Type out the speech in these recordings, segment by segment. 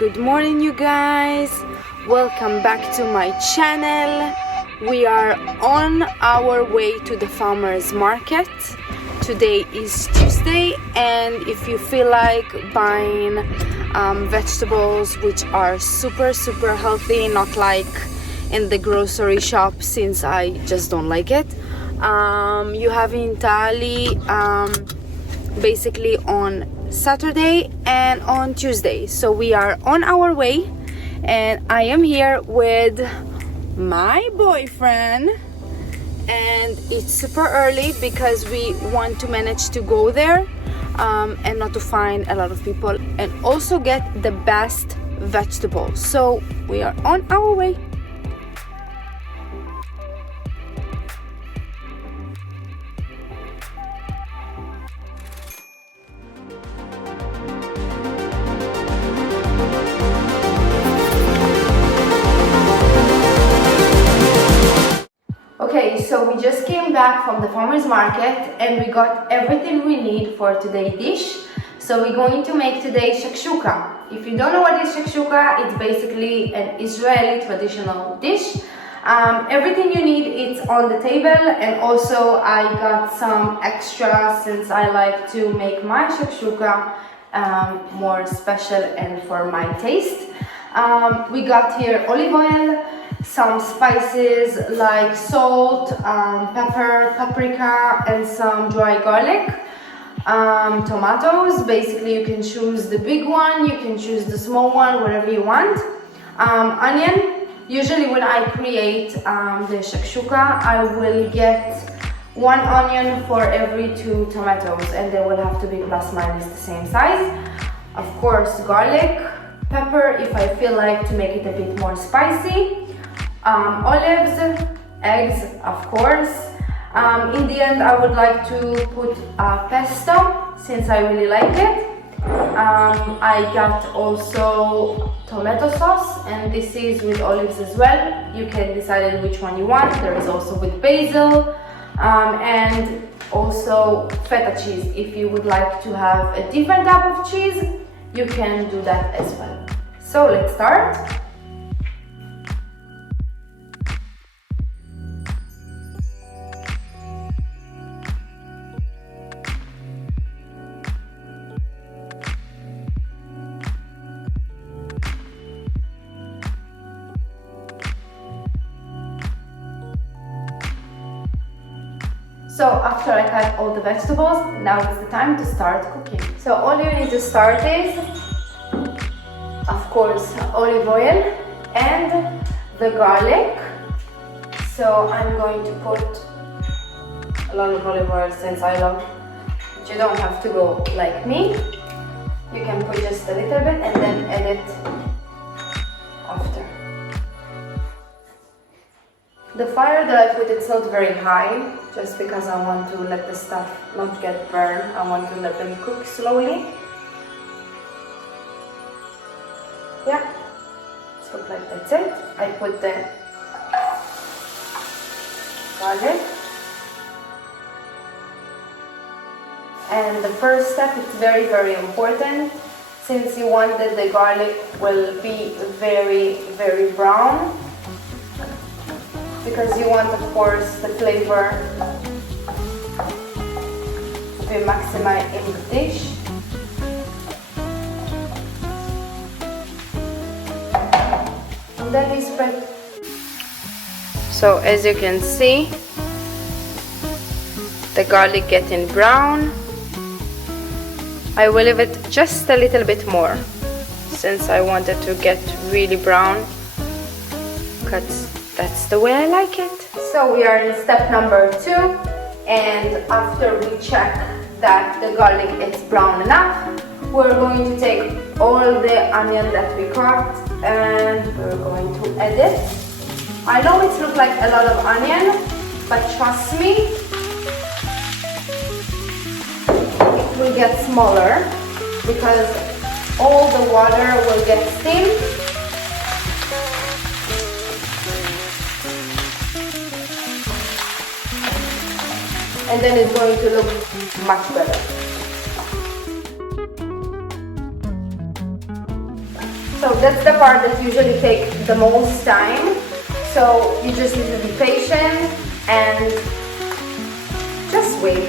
Good morning, you guys. Welcome back to my channel. We are on our way to the farmers market. Today is Tuesday, and if you feel like buying vegetables which are super healthy, not like in the grocery shop, since I just don't like it, you have in Italy basically on Saturday and on Tuesday. So we are on our way, and I am here with my boyfriend, and it's super early because we want to manage to go there and not to find a lot of people, and also get the best vegetables. So we are on our way. Okay, so we just came back from the farmer's market and we got everything we need for today's dish. So we're going to make today shakshuka. If you don't know what is shakshuka, it's basically an Israeli traditional dish. Everything you need is on the table, and also I got some extra since I like to make my shakshuka more special and for my taste. We got here olive oil, some spices like salt, pepper, paprika, and some dry garlic. Tomatoes, basically you can choose the big one, you can choose the small one, whatever you want. Onion, usually when I create the shakshuka, I will get 1 onion for every 2 tomatoes, and they will have to be plus minus the same size. Of course, garlic, pepper if I feel like to make it a bit more spicy. Olives, eggs, of course. In the end, I would like to put pesto since I really like it. I got also tomato sauce, and this is with olives as well. You can decide which one you want. There is also with basil, and also feta cheese. If you would like to have a different type of cheese, you can do that as well. So let's start. So after I cut all the vegetables, now it's the time to start cooking. So all you need to start is, of course, olive oil and the garlic. So I'm going to put a lot of olive oil since I love, but you don't have to go like me. You can put just a little bit and then add it after. The fire that I put, it's not very high, just because I want to let the stuff not get burned. I want to let them cook slowly. Yeah, so like that's it. I put the garlic. And the first step is very important, since you want that the garlic will be very brown, because you want, of course, the flavor to be maximized in the dish. And then we spread. So as you can see, the garlic getting brown. I will leave it just a little bit more, since I want it to get really brown, because that's the way I like it. So we are in step number 2, and after we check that the garlic is brown enough, we're going to take all the onion that we cut and we're going to add it. I know it looks like a lot of onion, but trust me, it will get smaller because all the water will get steamed. And then it's going to look much better. So that's the part that usually takes the most time. So you just need to be patient and just wait.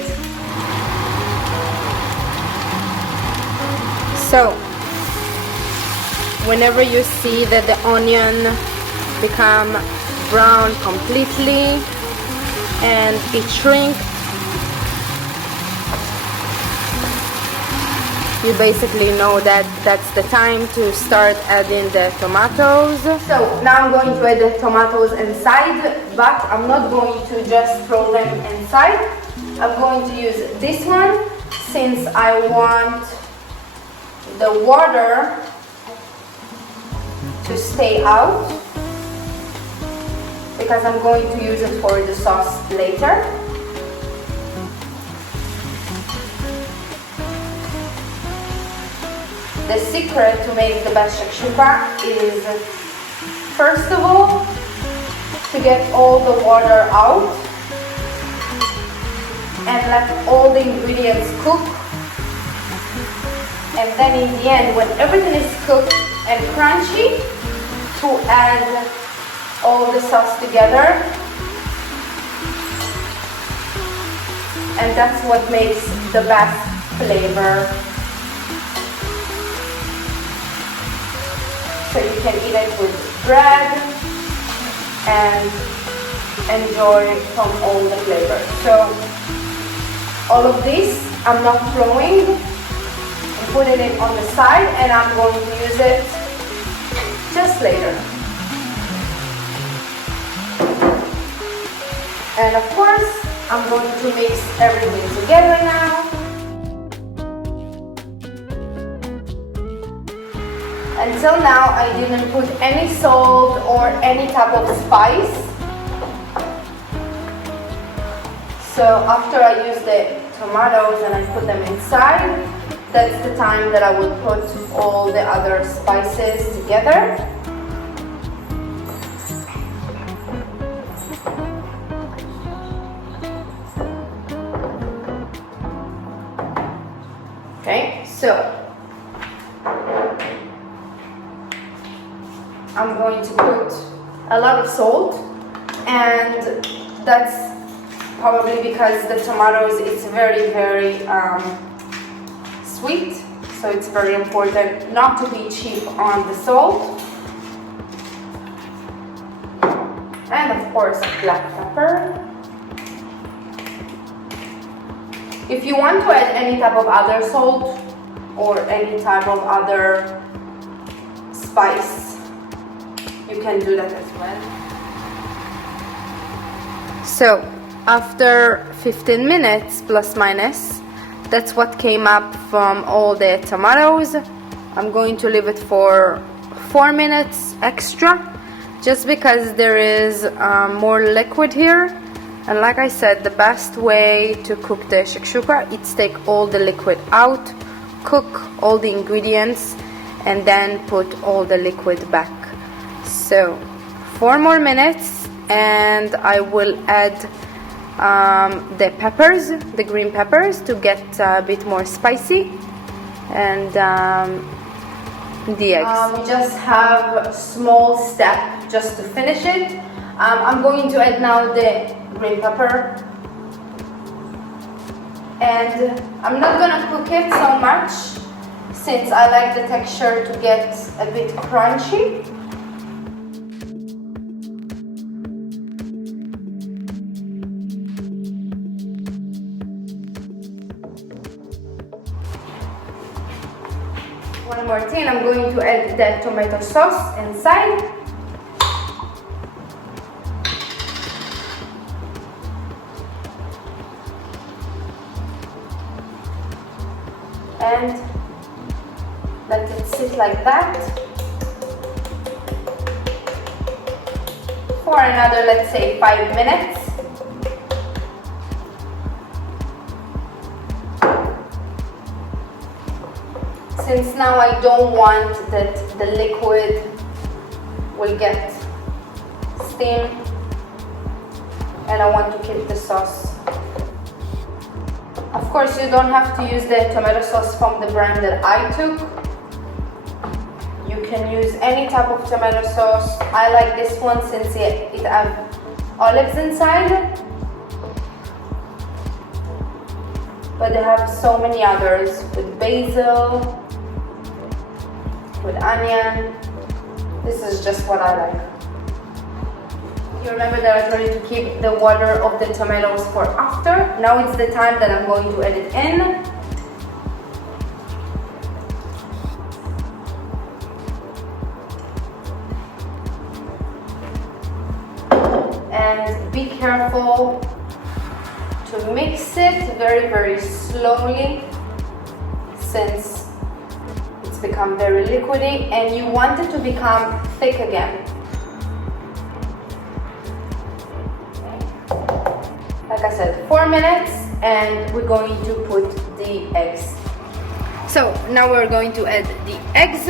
So whenever you see that the onion become brown completely and it shrinks, you basically know that that's the time to start adding the tomatoes. So now I'm going to add the tomatoes inside, but I'm not going to just throw them inside. I'm going to use this one since I want the water to stay out, because I'm going to use it for the sauce later. The secret to make the best shakshuka is, first of all, to get all the water out and let all the ingredients cook. And then in the end, when everything is cooked and crunchy, to add all the sauce together. And that's what makes the best flavor. So you can eat it with bread and enjoy from all the flavors. So all of this I'm not throwing, I'm putting it on the side and I'm going to use it just later. And of course, I'm going to mix everything together now. Until now, I didn't put any salt or any type of spice. So after I use the tomatoes and I put them inside, that's the time that I will put all the other spices together. Okay, so I'm going to put a lot of salt, and that's probably because the tomatoes is very sweet, so it's very important not to be cheap on the salt. And of course, black pepper. If you want to add any type of other salt or any type of other spice, you can do that as well. So after 15 minutes plus minus, that's what came up from all the tomatoes. I'm going to leave it for 4 minutes extra, just because there is more liquid here. And like I said, the best way to cook the shakshuka is take all the liquid out, cook all the ingredients, and then put all the liquid back. So 4 more minutes and I will add the peppers, the green peppers, to get a bit more spicy, and the eggs. We just have a small step just to finish it. I'm going to add now the green pepper, and I'm not gonna cook it so much since I like the texture to get a bit crunchy. One more thing, I'm going to add the tomato sauce inside. And let it sit like that for another, let's say, 5 minutes. Since now I don't want that the liquid will get steam, and I want to keep the sauce. Of course, you don't have to use the tomato sauce from the brand that I took. You can use any type of tomato sauce. I like this one since it has olives inside. But they have so many others with basil, with onion. This is just what I like. You remember that I told you to keep the water of the tomatoes for after. Now it's the time that I'm going to add it in. And be careful to mix it very, very slowly since it's become very liquidy and you want it to become thick again. Like I said, 4 minutes, and we're going to put the eggs. So now we're going to add the eggs,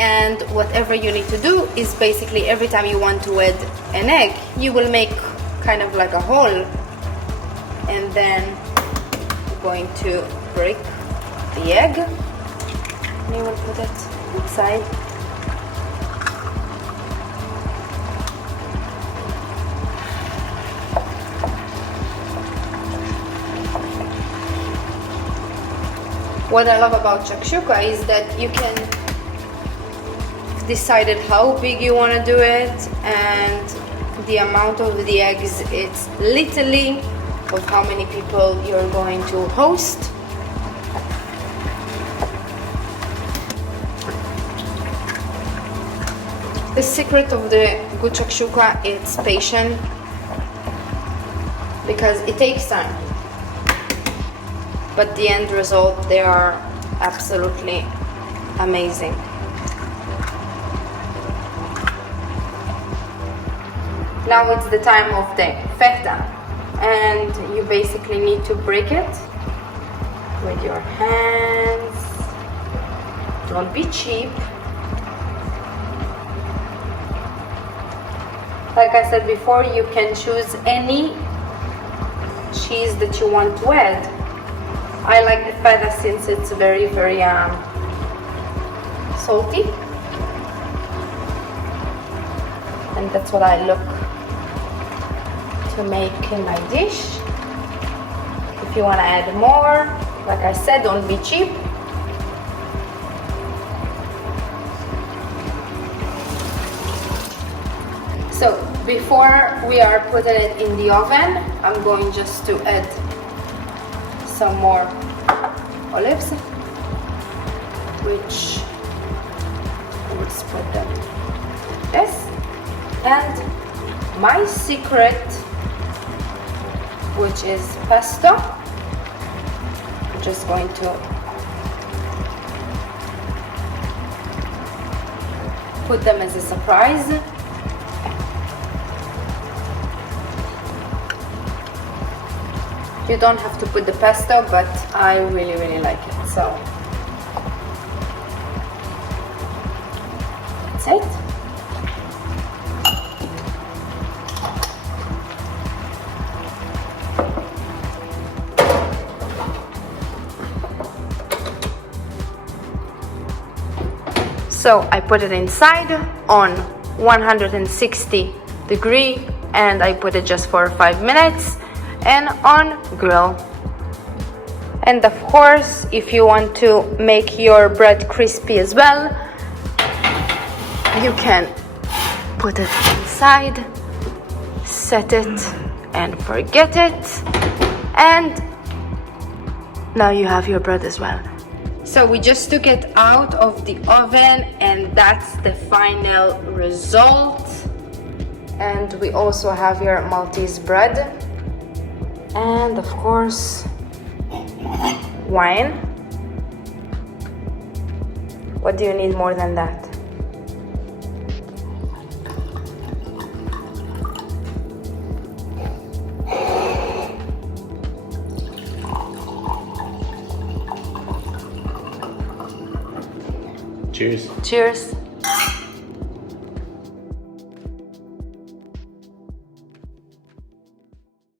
and whatever you need to do is basically every time you want to add an egg, you will make kind of like a hole, and then you're going to break the egg, and you will put it inside. What I love about shakshuka is that you can decide how big you want to do it, and the amount of the eggs, it's literally of how many people you're going to host. The secret of the good shakshuka is patience, because it takes time. But the end result, they are absolutely amazing. Now it's the time of the feta, and you basically need to break it with your hands. Don't be cheap. Like I said before, you can choose any cheese that you want to add. I like the feta since it's very, very salty, and that's what I look to make in my dish. If you want to add more, like I said, don't be cheap. So before we are putting it in the oven, I'm going just to add some more olives, which I will spread them like this. And my secret, which is pesto, I'm just going to put them as a surprise. You don't have to put the pesto, but I really, really like it. So that's it. So I put it inside on 160 degree, and I put it just for 5 minutes. And on grill. And of course, if you want to make your bread crispy as well, you can put it inside, set it and forget it, and now you have your bread as well. So we just took it out of the oven, and that's the final result. And we also have your Maltese bread. And of course, wine. What do you need more than that? Cheers. Cheers.